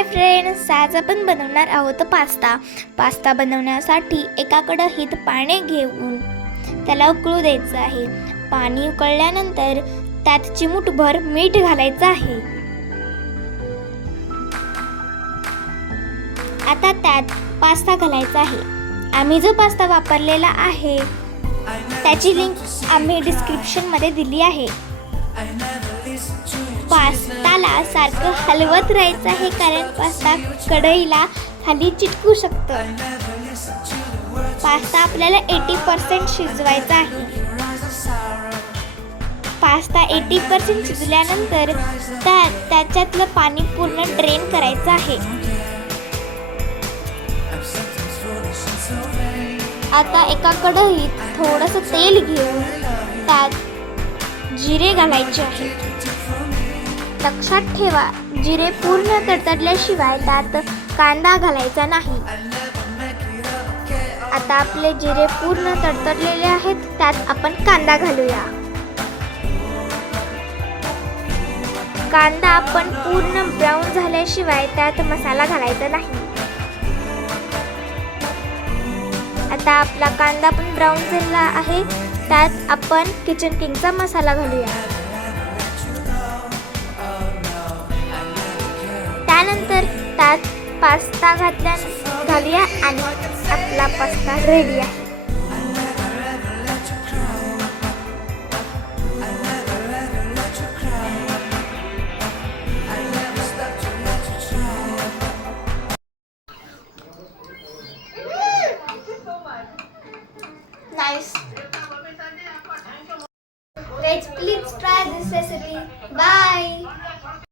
Hi friends, आज आपण बनवणार आहोत पास्ता बनवण्यासाठी एका कढईत पाणी घेऊन त्याला उकळू द्यायचं आहे। पाणी उकळल्यानंतर त्यात चिमूटभर मीठ घालायचं आहे। आता त्यात पास्ता घालायचा आहे। आम्ही जो पास्ता वापरलेला आहे त्याची लिंक आम्ही डिस्क्रिप्शन मध्ये दिली आहे। पास्ताला सारखं हलवत राहायचं आहे, कारण पास्ता कढईला खाली चिटकू शकतं। पास्ता आपल्याला 80% शिजवायचा आहे। पास्ता 80% शिजल्यानंतर त्याच्यातलं पाणी पूर्ण ड्रेन करायचं आहे। आता एका कढईत थोडंसं तेल घेऊन त्यात जिरे घालायचे आहे। लक्षात ठेवा, जिरे पूर्ण तडतडल्याशिवाय त्यात कांदा घालायचा नाही। आता आपले जिरे पूर्ण तडतडलेले आहेत, त्यात आपण कांदा घालूया। कांदा आपण पूर्ण ब्राऊन झाल्याशिवाय त्यात मसाला घालायचा नाही। आता आपला कांदा पण ब्राऊन झाला आहे, त्यात आपण किचन किंगचा मसाला घालूया। त्यानंतर त्यात पास्ता घालूया आणि आपला पास्ता रेडी आहे।